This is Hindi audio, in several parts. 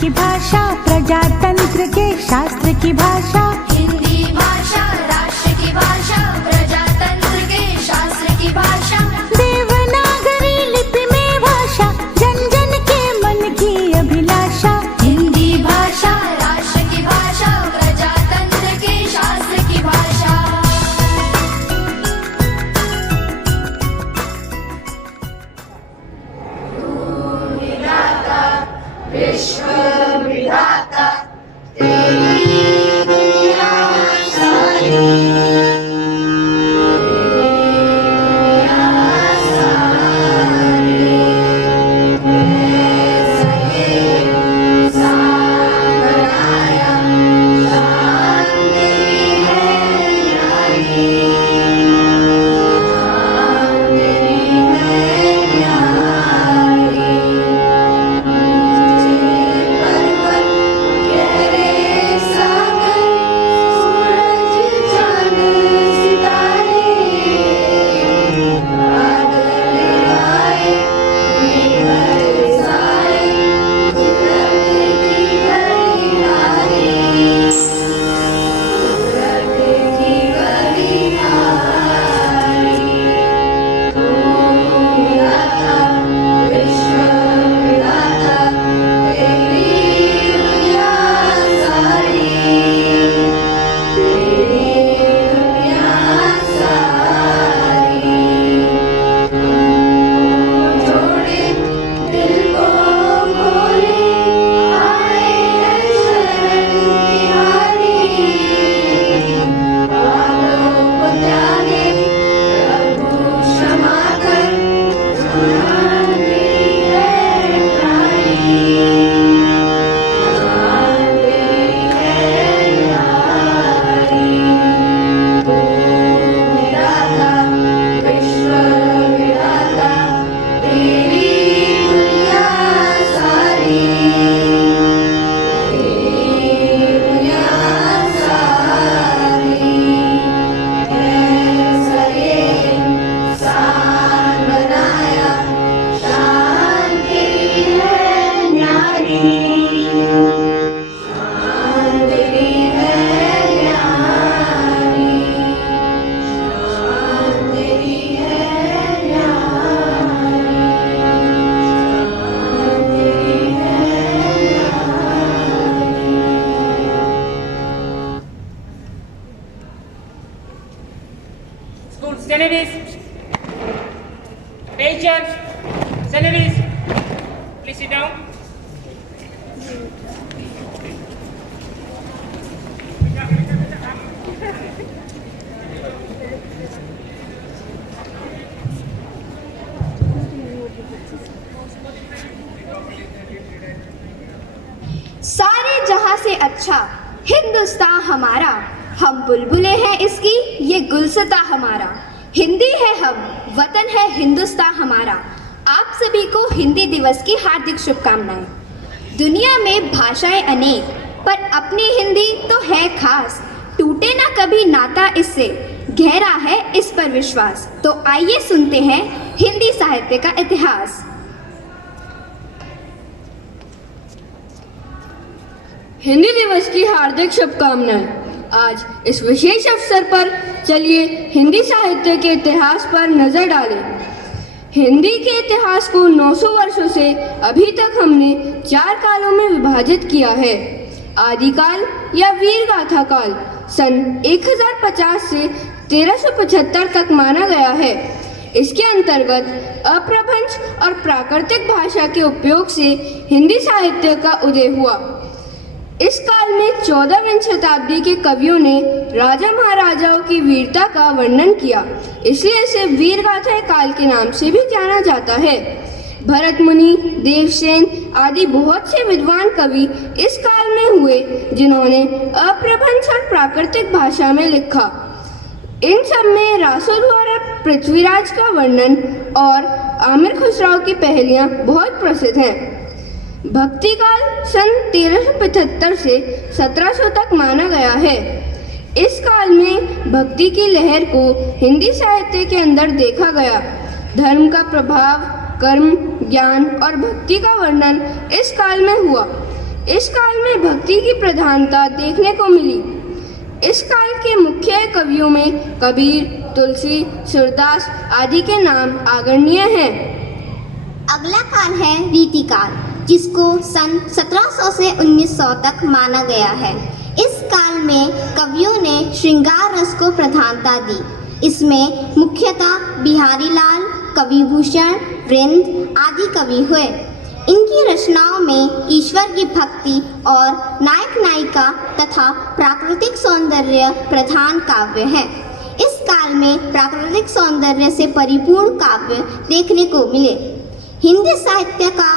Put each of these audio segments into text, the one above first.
की भाषा, प्रजातंत्र के शास्त्र की भाषा। हिंदी भाषा राष्ट्र की भाषा, प्रजातंत्र के शास्त्र की भाषा। देवनागरी लिपि में भाषा, जन जन के मन की अभिलाषा। हिंदी भाषा राष्ट्र की भाषा, प्रजातंत्र के शास्त्र की भाषा। विश्व विधाता तेरी दुनिया सारी, Senaries, attention, Senaries, please sit down. सारे जहां से अच्छा हिंदुस्तान हमारा, हम बुलबुलें हैं इसकी ये गुलसिता हमारा। हिंदी है हम, वतन है हिंदुस्तान हमारा। आप सभी को हिंदी दिवस की हार्दिक शुभकामनाएं। दुनिया में भाषाएं अनेक, पर अपनी हिंदी तो है खास। टूटे ना कभी नाता इससे, गहरा है इस पर विश्वास। तो आइए सुनते हैं हिंदी साहित्य का इतिहास। हिंदी दिवस की हार्दिक शुभकामनाएं। आज इस विशेष अवसर पर चलिए हिंदी साहित्य के इतिहास पर नजर डालें। हिंदी के इतिहास को 900 वर्षों से अभी तक हमने 4 कालों में विभाजित किया है। आदिकाल या वीरगाथा काल सन 1050 से 1375 तक माना गया है। इसके अंतर्गत अपभ्रंश और प्राकृतिक भाषा के उपयोग से हिंदी साहित्य का उदय हुआ। इस काल में 14वीं शताब्दी के कवियों ने राजा महाराजाओं की वीरता का वर्णन किया, इसलिए इसे वीरगाथा काल के नाम से भी जाना जाता है। भरत मुनि, देवसेन आदि बहुत से विद्वान कवि इस काल में हुए जिन्होंने अपभ्रंश और प्राकृतिक भाषा में लिखा। इन सब में रासो द्वारा पृथ्वीराज का वर्णन और आमिर खुसरो की पहेलियां बहुत प्रसिद्ध हैं। भक्ति काल सन 1375 से 1700 तक माना गया है। इस काल में भक्ति की लहर को हिंदी साहित्य के अंदर देखा गया। धर्म का प्रभाव, कर्म, ज्ञान और भक्ति का वर्णन इस काल में हुआ। इस काल में भक्ति की प्रधानता देखने को मिली। इस काल के मुख्य कवियों में कबीर, तुलसी, सूरदास आदि के नाम आदरणीय हैं। अगला काल है रीति काल, जिसको सन 1700 से 1900 तक माना गया है। इस काल में कवियों ने श्रृंगार रस को प्रधानता दी। इसमें मुख्यतः बिहारी लाल, कवि भूषण, वृंद आदि कवि हुए। इनकी रचनाओं में ईश्वर की भक्ति और नायक नायिका तथा प्राकृतिक सौंदर्य प्रधान काव्य हैं। इस काल में प्राकृतिक सौंदर्य से परिपूर्ण काव्य देखने को मिले। हिंदी साहित्य का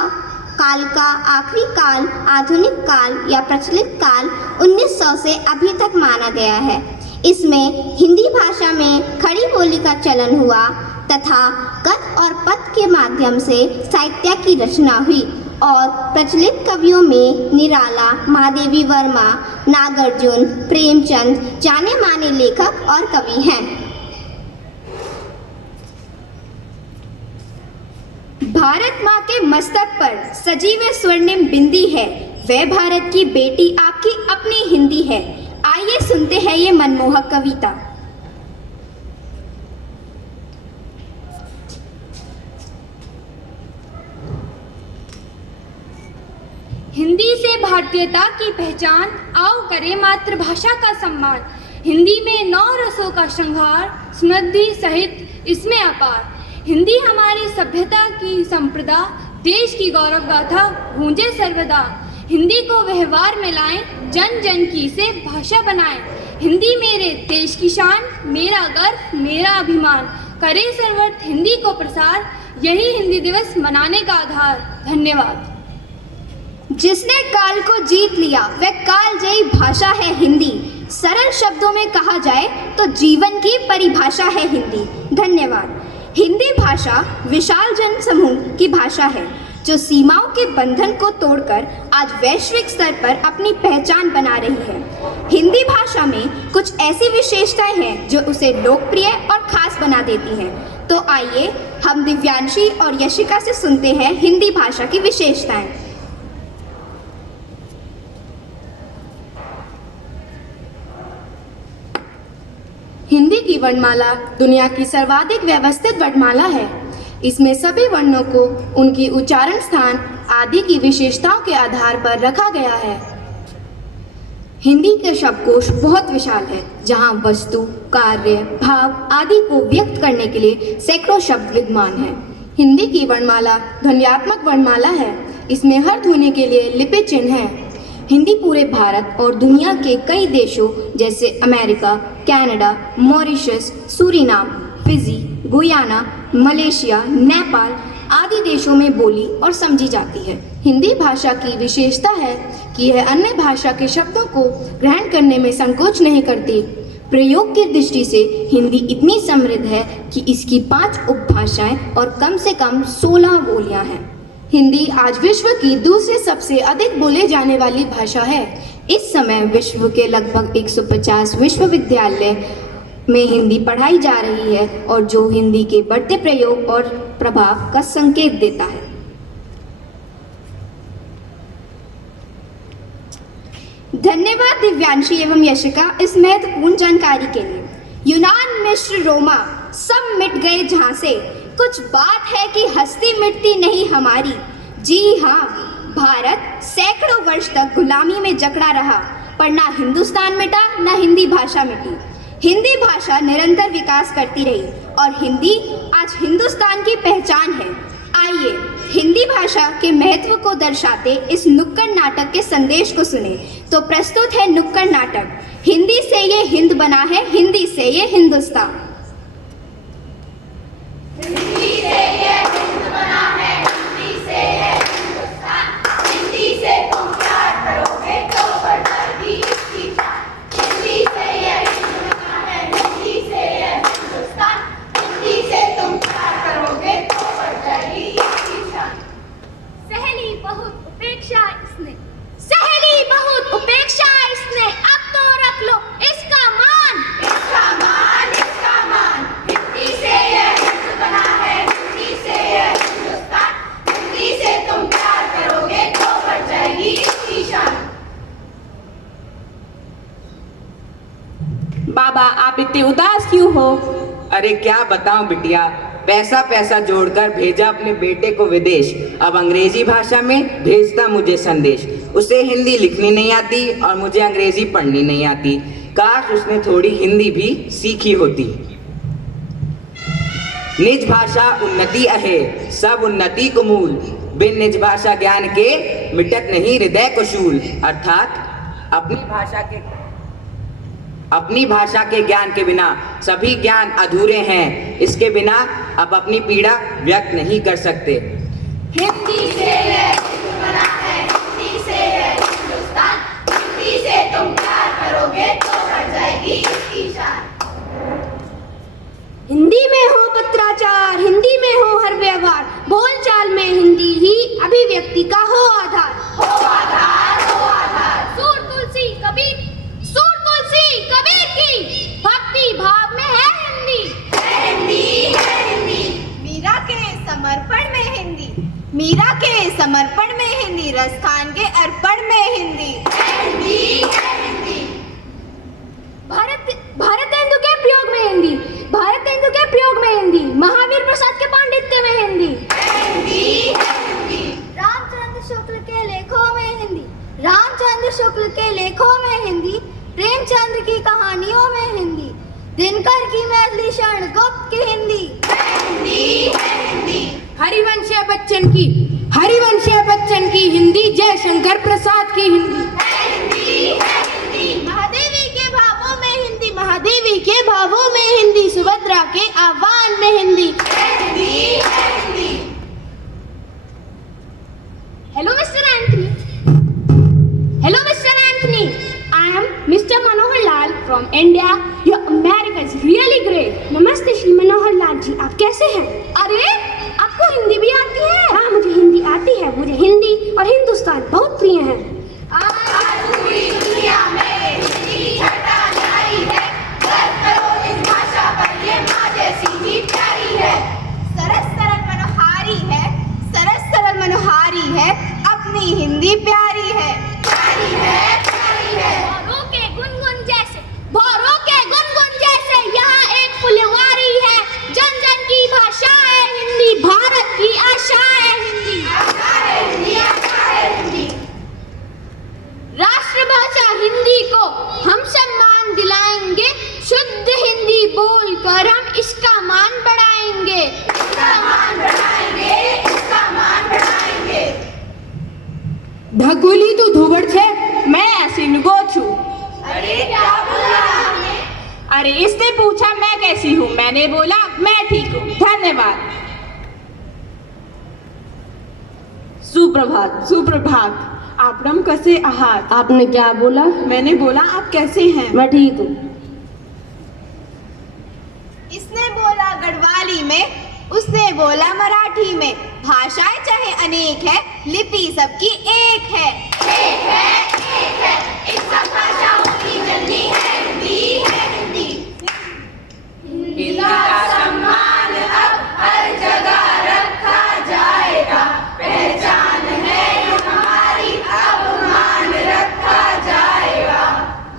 काल का आखिरी काल आधुनिक काल या प्रचलित काल 1900 से अभी तक माना गया है। इसमें हिंदी भाषा में खड़ी बोली का चलन हुआ तथा गद्य और पद्य के माध्यम से साहित्य की रचना हुई और प्रचलित कवियों में निराला, महादेवी वर्मा, नागार्जुन, प्रेमचंद जाने माने लेखक और कवि हैं। भारत माँ के मस्तक पर सजी हुई स्वर्णिम बिंदी है, वह भारत की बेटी आपकी अपनी हिंदी है। आइए सुनते हैं ये मनमोहक कविता। हिंदी से भारतीयता की पहचान, आओ करें मातृभाषा का सम्मान। हिंदी में 9 रसों का श्रृंगार, समृद्धि सहित इसमें अपार। हिंदी हमारी सभ्यता की संप्रदा, देश की गौरव गाथा गूंजे सर्वदा। हिंदी को व्यवहार में लाएं, जन जन की इसे भाषा बनाएं। हिंदी मेरे देश की शान, मेरा गर्व, मेरा अभिमान। करें सर्वत्र हिंदी को प्रसार, यही हिंदी दिवस मनाने का आधार। धन्यवाद। जिसने काल को जीत लिया वह कालजयी भाषा है हिंदी। सरल शब्दों में कहा जाए तो जीवन की परिभाषा है हिंदी। धन्यवाद। हिंदी भाषा विशाल जन समूह की भाषा है जो सीमाओं के बंधन को तोड़कर आज वैश्विक स्तर पर अपनी पहचान बना रही है। हिंदी भाषा में कुछ ऐसी विशेषताएं हैं जो उसे लोकप्रिय और खास बना देती हैं। तो आइए हम दिव्यांशी और यशिका से सुनते हैं हिंदी भाषा की विशेषताएं। हिंदी की वर्णमाला दुनिया की सर्वाधिक व्यवस्थित वर्णमाला है। इसमें सभी वर्णों को उनकी उच्चारण स्थान आदि की विशेषताओं के आधार पर रखा गया है। हिंदी के शब्दकोश बहुत विशाल है, जहां वस्तु, कार्य, भाव आदि को व्यक्त करने के लिए सैकड़ों शब्द विद्यमान हैं। हिंदी की वर्णमाला ध्वन्यात्मक वर्णमाला है। इसमें हर ध्वनि के लिए लिपि चिन्ह है। हिंदी पूरे भारत और दुनिया के कई देशों जैसे America, Canada, Mauritius, Suriname, Fiji, Guyana, Malaysia, Nepal आदि देशों में बोली और समझी जाती है। हिंदी भाषा की विशेषता है कि यह अन्य भाषा के शब्दों को ग्रहण करने में संकोच नहीं करती। प्रयोग की दृष्टि से हिंदी इतनी समृद्ध है कि इसकी 5 उपभाषाएं और कम से कम 16 बोलियां हैं। हिंदी आज विश्व की दूसरी सबसे अधिक बोले जाने वाली भाषा है। इस समय विश्व के लगभग 150 विश्वविद्यालय में हिंदी पढ़ाई जा रही है और जो हिंदी के बढ़ते प्रयोग और प्रभाव का संकेत देता है। धन्यवाद दिव्यांशी एवं यशिका इस महत्वपूर्ण जानकारी के लिए। यूनान, मिस्र, रोमा सब मिट गए जहाँ से, कुछ बात है कि हस्ती मिटती नहीं हमारी। जी हाँ, भारत सैकड़ों वर्ष तक गुलामी में जकड़ा रहा, पर ना हिंदुस्तान मिटा ना हिंदी भाषा मिटी। हिंदी भाषा निरंतर विकास करती रही और हिंदी आज हिंदुस्तान की पहचान है। आइए हिंदी भाषा के महत्व को दर्शाते इस नुक्कड़ नाटक के संदेश को सुने। तो प्रस्तुत है नुक्कड़ नाटक हिंदी से ये हिंद बना है, हिंदी से ये हिंदुस्तान। हिंदी से ये हिंद बना है, हिंदी से ये हिंदुस्तान। हिंदी से तुम प्यार करोगे तो बढ़ जाएगी इसकी शान। हिंदी से ये हिंद बना है, हिंदी से ये हिंदुस्तान। हिंदी से तुम प्यार करोगे तो बढ़ जाएगी इसकी शान। सहेली बहुत उपेक्षा इसने, सहेली बहुत उपेक्षा इसने, अब तो रख लो इसका मान, इसका मान, इसका आप इतने उदास क्यों हो? अरे क्या बताऊं बिटिया, पैसा जोड़कर भेजा अपने बेटे को विदेश, अब अंग्रेजी भाषा में भेजता मुझे संदेश। उसे हिंदी लिखनी नहीं आती और मुझे अंग्रेजी पढ़नी नहीं आती, काश उसने थोड़ी हिंदी भी सीखी होती। निज भाषा उन्नति अहे, सब उन्नति को मूल, बिन निज भाषा ज्ञान के मिटत नहीं हृदय को शूल। अर्थात अपनी भाषा के ज्ञान के बिना सभी ज्ञान अधूरे हैं, इसके बिना आप अपनी पीड़ा व्यक्त नहीं कर सकते। हिंदी से है हिंद बना है, हिंदी से है हिंदुस्तान, हिंदी से तुम प्यार करोगे तो बढ़ जाएगी इसकी शान। हिंदी में हो पत्राचार, हिंदी में हो हर व्यवहार, बोलचाल में हिंदी ही अभिव्यक्ति का हो आधार। सूर तुलसी कबीर की भक्ति भाव में है हिंदी। मीरा के समर्पण में हिंदी, मीरा के समर्पण में हिंदी, रसखान के अर्पण में हिंदी। भारतेंदु के प्रयोग में हिंदी, भारतेंदु के प्रयोग में हिंदी, महावीर प्रसाद के पांडित्य में हिंदी। रामचंद्र शुक्ल के लेखों में हिंदी, रामचंद्र शुक्ल के लेखों में हिंदी, प्रेमचंद्र की कहानियों में हिंदी, दिनकर की मैथिली शरण गुप्त की हिंदी। हरिवंश बच्चन की हिंदी, जयशंकर प्रसाद की हिंदी। महादेवी के भावों में हिंदी, महादेवी के भावों में हिंदी, सुभद्रा के आह्वान में Hindi. Hello, Mr. Anthony. Hello, Mr. Anthony. I am Mr. Manohar Lal from India. Your America is really great. नमस्ते श्री मनोहर लाल जी, आप कैसे हैं? अरे, आपको हिंदी भी आती है? हाँ, मुझे हिंदी आती है। मुझे हिंदी और हिंदुस्तान बहुत प्रिय हैं। आज पूरी दुनिया में हिंदी छटा न्यारी है, गर्व करो इस भाषा पर, ये माँ जैसी ही प्यारी है। सरस सरल मनोहारी है, सरस सरल मनोहारी है, अपनी हिंदी प्यारी है। भौरों के गुनगुन जैसे यहाँ एक फुलवारी है, जन जन की भाषा है हिंदी, भारत की आशा है हिंदी। राष्ट्रभाषा हिंदी को हम सम्मान दिलाएंगे, शुद्ध हिंदी बोलकर हम इसका मान बढ़ाएंगे। ढकुली तू धुबड़ छे, मैं ऐसी नुगो छू। अरे क्या बोला आपने? अरे इसने पूछा मैं कैसी हूँ, मैंने बोला मैं ठीक हूँ। धन्यवाद। सुप्रभात। आपणम कसे आहात? आपने क्या बोला? मैंने बोला आप कैसे हैं? मैं ठीक हूँ। इसने बोला गढ़वाली में, उसने बोला मराठी में। भाषाएं चाहे अनेक है, लिपि सबकी एक है। एक सब भाषाओं की जननी है हिंदी। हिंदी का सम्मान अब हर जगह रखा जाएगा, पहचान है ये हमारी, अब मान रखा जाएगा।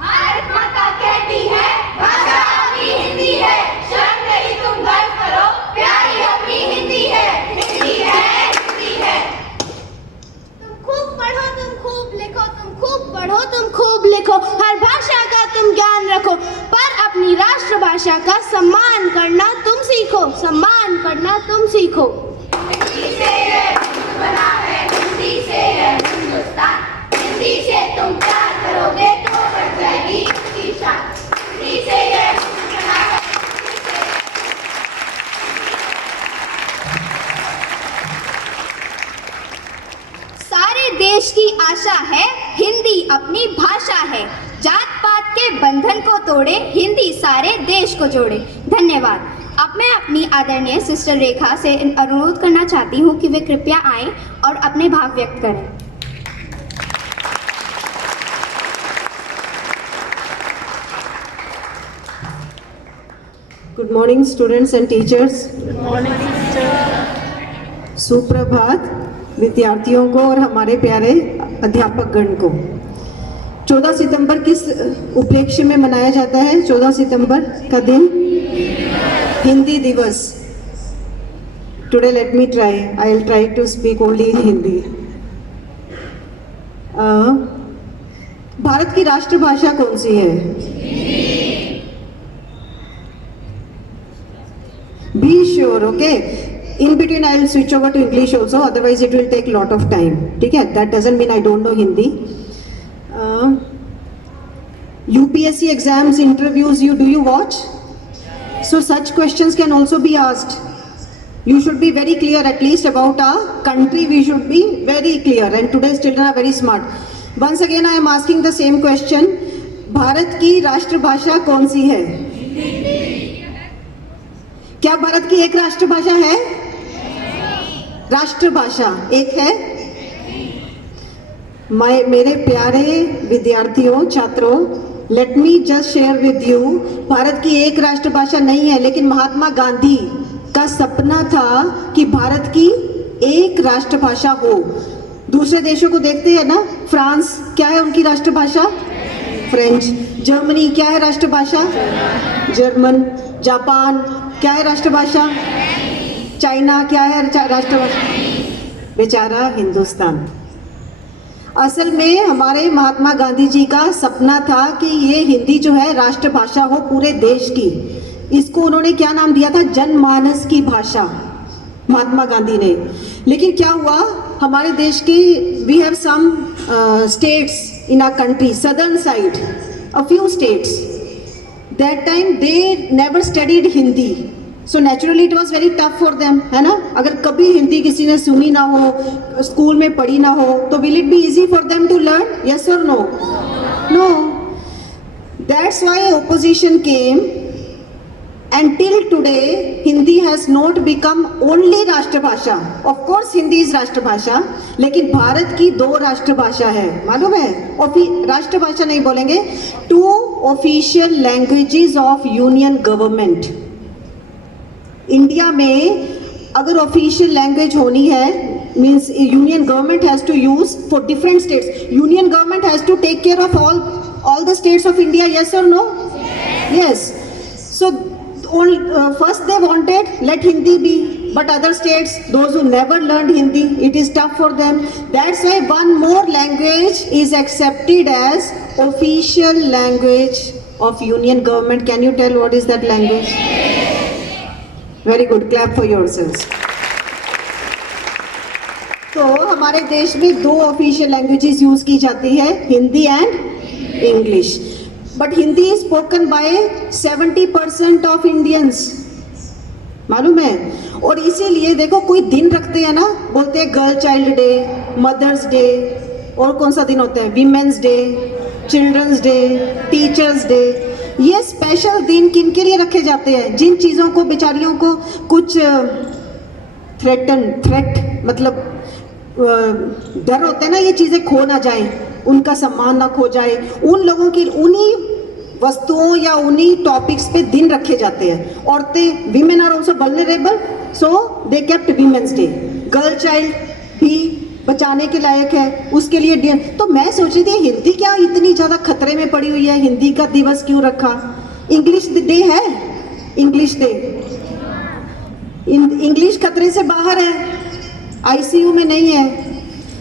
हर माता कहती है भाषा अपनी हिंदी है, शर्म नहीं तुम गर्व करो, प्यारी अपनी हिंदी है। तुम खूब पढ़ो, तुम खूब लिखो, तुम खूब पढ़ो, तुम खूब लिखो, हर भाषा का तुम ज्ञान रखो, पर अपनी राष्ट्रभाषा का सम्मान करना तुम सीखो, सम्मान करना तुम सीखो। हिंदी से ये हिंद बना है, हिंदी से ये हिंदुस्तान, हिंदी से तुम प्यार करोगे तो बढ़ जाएगी इसकी शान। हिंदी से ये हिंद बना है। सारे देश की आशा है, हिंदी अपनी भाषा है, जात पात के बंधन को तोड़े, हिंदी सारे देश को जोड़े। धन्यवाद। अब मैं अपनी आदरणीय सिस्टर रेखा से अनुरोध करना चाहती हूँ कि वे कृपया आएं और अपने भाव व्यक्त करें। Good morning students and teachers. सुप्रभात विद्यार्थियों को और हमारे प्यारे अध्यापक गण को। 14 सितंबर किस उपलक्ष्य में मनाया जाता है? 14 सितंबर का दिन हिंदी दिवस. Today let me try. I'll try to speak only in Hindi. Bharat की राष्ट्रभाषा कौन सी है? Be sure, okay? In between I'll switch over to English also, otherwise it will take lot of time. ठीक है? That doesn't mean I don't know Hindi. UPSC exams, interviews, do you watch? So such questions can also be asked. You should be very clear, at least about our country we should be very clear, and today's children are very smart. Once again I am asking the same question. Bharat की राष्ट्रभाषा कौन सी है? क्या भारत की एक राष्ट्रभाषा है? राष्ट्रभाषा एक है? मेरे प्यारे विद्यार्थियों, छात्रों, let me just share with you, Bharat की एक राष्ट्रभाषा नहीं है, लेकिन महात्मा गांधी का सपना था कि भारत की एक राष्ट्रभाषा हो. दूसरे देशों को देखते हैं ना, फ्रांस क्या है उनकी राष्ट्रभाषा? फ्रेंच. जर्मनी क्या है राष्ट्रभाषा? जर्मन. जापान क्या है राष्ट्रभाषा? चाइना क्या है राष्ट्रभाषा? बेचारा हिंदुस्तान. असल में हमारे महात्मा गांधी जी का सपना था कि ये हिंदी जो है राष्ट्रभाषा हो पूरे देश की. इसको उन्होंने क्या नाम दिया था? जनमानस की भाषा, महात्मा गांधी ने. लेकिन क्या हुआ, हमारे देश की we have some states in our country, southern side, a few states, that time they never studied Hindi. So naturally it was very tough for them, है ना. अगर कभी हिंदी किसी ने सुनी ना हो, स्कूल में पढ़ी ना हो, तो will it be easy for them to learn? Yes और no? No. That's why opposition came, and till today Hindi has not become only राष्ट्रभाषा. Of course हिंदी is राष्ट्रभाषा, लेकिन भारत की दो राष्ट्रभाषा है, मालूम है? राष्ट्रभाषा नहीं बोलेंगे, 2 official languages of union government. India में अगर ऑफिशियल लैंग्वेज होनी है, means union government has to use for different states. Union government has to take care of all the states of India. Yes और no? Yes. So first they wanted let Hindi be, but other states, those who never learned Hindi, it is tough for them. That's why one more language is accepted as official language of union government. Can you tell what is that language? Very good, clap for yourselves. तो हमारे देश में 2 ऑफिशियल लैंग्वेजेस यूज की जाती है, Hindi and English. But Hindi is spoken by 70% of Indians, मालूम है. और इसीलिए देखो, कोई दिन रखते हैं ना, बोलते हैं girl child day, mother's day, और कौन सा दिन होता है? Women's day, children's day, teachers' day. ये स्पेशल दिन किन के लिए रखे जाते हैं? जिन चीज़ों को, बेचारियों को कुछ थ्रेट मतलब डर होते हैं ना, ये चीज़ें खो ना जाएं, उनका सम्मान ना खो जाए, उन लोगों की उन्हीं वस्तुओं या उन्हीं टॉपिक्स पे दिन रखे जाते हैं. औरतें, women are also vulnerable, so they kept women's day. Girl child भी बचाने के लायक है, उसके लिए डे. तो मैं सोच रही थी हिंदी क्या इतनी ज़्यादा खतरे में पड़ी हुई है, हिंदी का दिवस क्यों रखा? इंग्लिश डे है, इंग्लिश डे. इंग्लिश खतरे से बाहर है, ICU में नहीं है.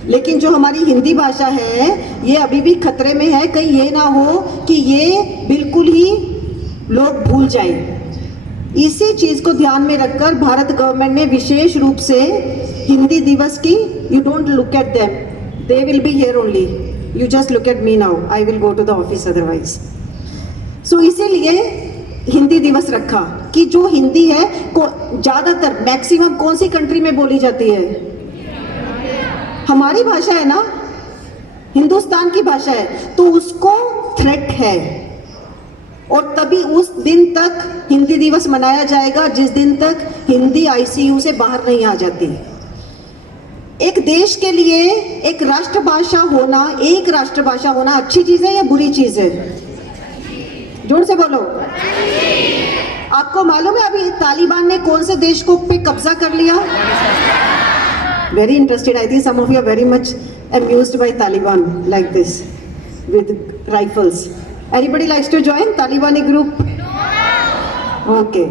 लेकिन जो हमारी हिंदी भाषा है ये अभी भी खतरे में है. कहीं ये ना हो कि ये बिल्कुल ही लोग भूल जाएं. इसी चीज़ को ध्यान में रखकर भारत गवर्नमेंट ने विशेष रूप से हिंदी दिवस की, you don't look at them, they will be here only, you just look at me now, I will go to the office otherwise. So इसीलिए हिंदी दिवस रखा कि जो हिंदी है ज़्यादातर मैक्सिमम कौन सी कंट्री में बोली जाती है? हमारी भाषा है ना, हिंदुस्तान की भाषा है, तो उसको थ्रेट है. और तभी उस दिन तक हिंदी दिवस मनाया जाएगा जिस दिन तक हिंदी ICU से बाहर नहीं आ जाती. एक देश के लिए एक राष्ट्रभाषा होना, एक राष्ट्रभाषा होना अच्छी चीज़ है या बुरी चीज़ है? जोर से बोलो. आपको मालूम है अभी तालिबान ने कौन से देश को पे कब्जा कर लिया? Very interested. I think some of you are very much amused by Taliban like this. with rifles. Anybody likes to join Talibani group? Okay.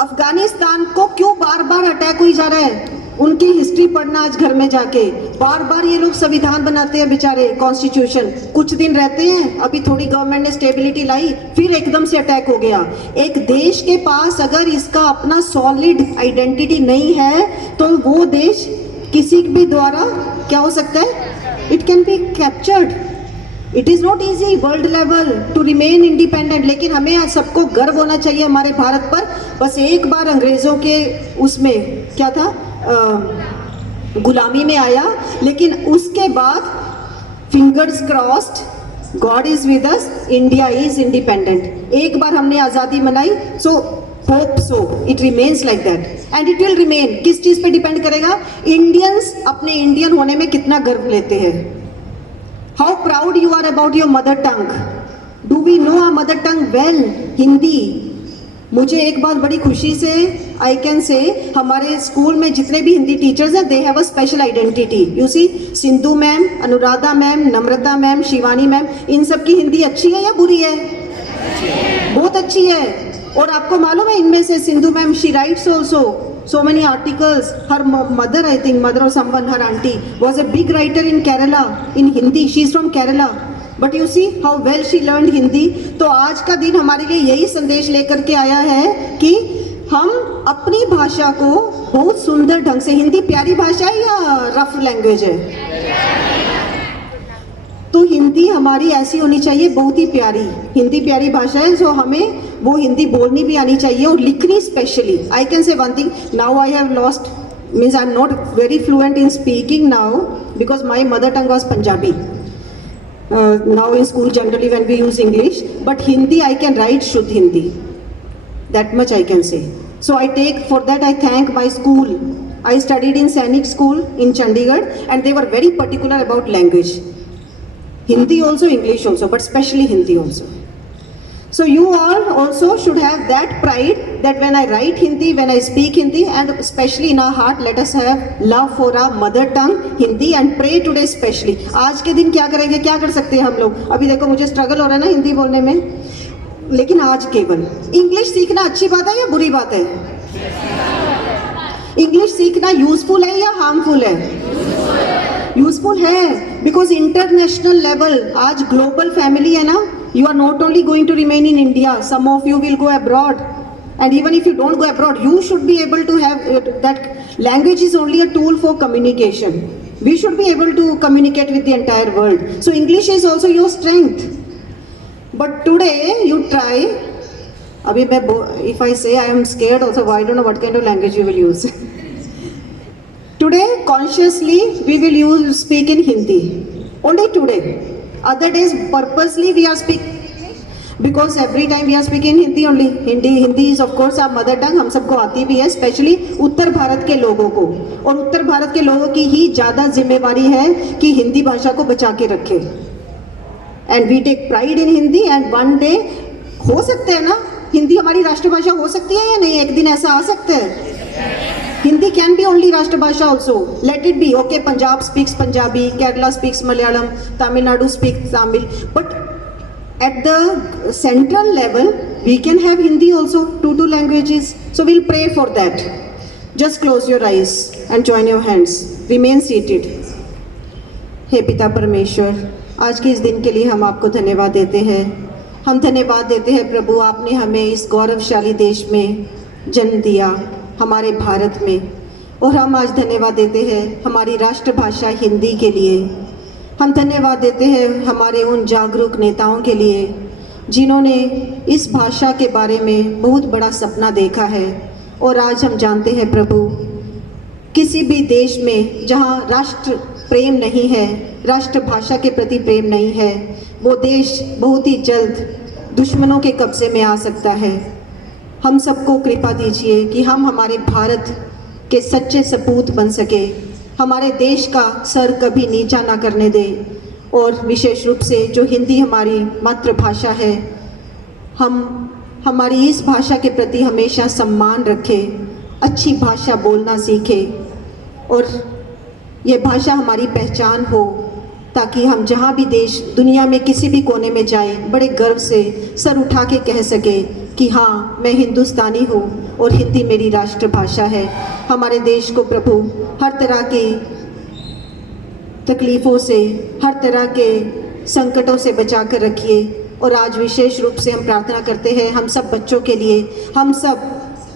Afghanistan को क्यों बार बार अटैक हुई जा रहा है? उनकी हिस्ट्री पढ़ना आज घर में जाके। बार बार ये लोग संविधान बनाते हैं बेचारे, कॉन्स्टिट्यूशन, कुछ दिन रहते हैं, अभी थोड़ी गवर्नमेंट ने स्टेबिलिटी लाई, फिर एकदम से अटैक हो गया। एक देश के पास अगर इसका अपना सॉलिड आइडेंटिटी नहीं है तो वो देश किसी भी द्वारा क्या हो सकता है? It can be captured. It is not easy world level to remain independent, लेकिन हमें सबको गर्व होना चाहिए हमारे भारत पर। बस एक बार अंग्रेज़ों के उसमें क्या था, गुलामी में आया, लेकिन उसके बाद fingers crossed, God is with us, India is independent. एक बार हमने आज़ादी मनाई, so hope so it remains like that and it will remain. किस चीज़ पे डिपेंड करेगा? इंडियंस अपने इंडियन होने में कितना गर्व लेते हैं। How proud you are about your mother tongue? Do we know our mother tongue well? Hindi. मुझे एक बात बड़ी खुशी से आई कैन से, हमारे स्कूल में जितने भी हिंदी टीचर्स हैं, they have a special identity. You see, Sindhu ma'am, Anuradha ma'am, Namrata ma'am, Shivani ma'am, इन सब की हिंदी अच्छी है या बुरी है? बहुत अच्छी है। और आपको मालूम है इनमें से Sindhu ma'am, she writes also so many articles. Her mother, I think mother or someone, her auntie was a big writer in Kerala in Hindi. She is from Kerala. But you see how well she learned Hindi. तो आज का दिन हमारे लिए यही संदेश लेकर के आया है कि हम अपनी भाषा को बहुत सुंदर ढंग से, हिंदी प्यारी भाषा है या रफ लैंग्वेज है? तो हिंदी हमारी ऐसी होनी चाहिए, बहुत ही प्यारी। हिंदी प्यारी भाषा है, सो हमें वो हिंदी बोलनी भी आनी चाहिए और लिखनी specially. I can say one thing, now I have lost, means I am not very fluent in speaking now because my mother tongue was Punjabi. Now in school generally when we use English, but Hindi I can write Shuddh Hindi, that much I can say. So I take, for that I thank my school. I studied in Sainik School in Chandigarh and they were very particular about language. Hindi also, English also, but especially Hindi also. So you all also should have that pride that when I write Hindi, when I speak Hindi, and especially in our heart, let us have love for our mother tongue Hindi and pray today specially. आज के दिन क्या करेंगे, क्या कर सकते हैं हम लोग? अभी देखो मुझे स्ट्रगल हो रहा है ना हिंदी बोलने में, लेकिन आज केवल इंग्लिश सीखना अच्छी बात है या बुरी बात है? इंग्लिश सीखना यूजफुल है या हार्मफुल है? यूजफुल है, बिकॉज इंटरनेशनल लेवल, आज ग्लोबल फैमिली है ना। You are not only going to remain in India, some of you will go abroad, and even if you don't go abroad, you should be able to have that. Language is only a tool for communication. We should be able to communicate with the entire world. So English is also your strength. But today you try. Abhi if I say I am scared also, I don't know what kind of language you will use. Today consciously we will speak in Hindi. Only today. Other days purposely we are speaking because every time we are speaking Hindi only. Hindi is of course our mother tongue, हम सबको आती भी है, स्पेशली उत्तर भारत के लोगों को। और उत्तर भारत के लोगों की ही ज़्यादा जिम्मेवारी है कि हिंदी भाषा को बचा के रखें। And we take pride in Hindi and one day हो सकते हैं ना, हिंदी हमारी राष्ट्रभाषा हो सकती है या नहीं? एक दिन ऐसा आ सकता है। Hindi can be only राष्ट्रभाषा also. Let it be. Okay, Punjab speaks Punjabi, Kerala speaks Malayalam, Tamil Nadu speaks Tamil. But at the central level, we can have Hindi also, two languages. So we'll pray for that. Just close your eyes and join your hands. Remain seated. हे पिता परमेश्वर, आज के इस दिन के लिए हम आपको धन्यवाद देते हैं। हम धन्यवाद देते हैं प्रभु, आपने हमें इस गौरवशाली देश में जन्म दिया, हमारे भारत में। और हम आज धन्यवाद देते हैं हमारी राष्ट्रभाषा हिंदी के लिए। हम धन्यवाद देते हैं हमारे उन जागरूक नेताओं के लिए जिन्होंने इस भाषा के बारे में बहुत बड़ा सपना देखा है। और आज हम जानते हैं प्रभु, किसी भी देश में जहाँ राष्ट्र प्रेम नहीं है, राष्ट्रभाषा के प्रति प्रेम नहीं है, वो देश बहुत ही जल्द दुश्मनों के कब्जे में आ सकता है। हम सबको कृपा दीजिए कि हम हमारे भारत के सच्चे सपूत बन सके, हमारे देश का सर कभी नीचा ना करने दें। और विशेष रूप से जो हिंदी हमारी मातृभाषा है, हम हमारी इस भाषा के प्रति हमेशा सम्मान रखें, अच्छी भाषा बोलना सीखें और ये भाषा हमारी पहचान हो, ताकि हम जहाँ भी देश दुनिया में किसी भी कोने में जाए बड़े गर्व से सर उठा के कह सके कि हाँ, मैं हिंदुस्तानी हूँ और हिंदी मेरी राष्ट्रभाषा है। हमारे देश को प्रभु हर तरह की तकलीफ़ों से, हर तरह के संकटों से बचा कर रखिए। और आज विशेष रूप से हम प्रार्थना करते हैं हम सब बच्चों के लिए, हम सब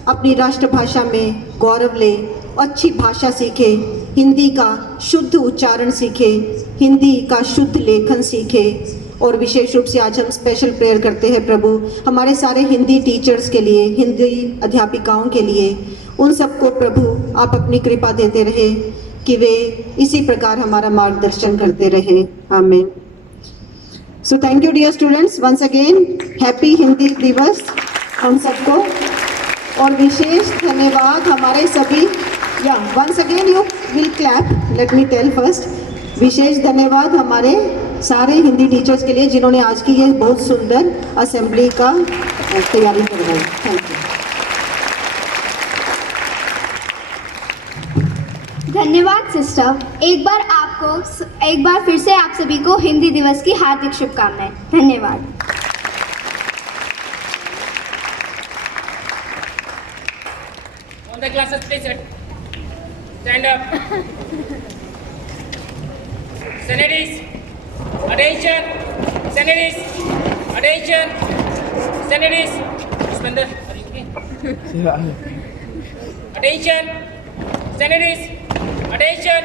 अपनी राष्ट्रभाषा में गौरव लें, अच्छी भाषा सीखें, हिंदी का शुद्ध उच्चारण सीखें, हिंदी का शुद्ध लेखन सीखें। और विशेष रूप से आज हम स्पेशल प्रेयर करते हैं प्रभु हमारे सारे हिंदी टीचर्स के लिए, हिंदी अध्यापिकाओं के लिए। उन सबको प्रभु आप अपनी कृपा देते रहे कि वे इसी प्रकार हमारा मार्गदर्शन करते रहे। आमीन। So thank you dear students, once again happy Hindi Diwas हम सबको। और विशेष धन्यवाद हमारे सभी, या once again you will clap, let me tell first. विशेष धन्यवाद हमारे सारे हिंदी टीचर्स के लिए जिन्होंने आज की ये बहुत सुंदर असेंबली का तैयारी करवाई। Thank you. धन्यवाद सिस्टर। एक बार फिर से आप सभी को हिंदी दिवस की हार्दिक शुभकामनाएं। धन्यवाद। All the classes, please stand up. Senators, attention. Senators, attention. Senators, Pushpinder, are you okay? Attention. Senators, attention.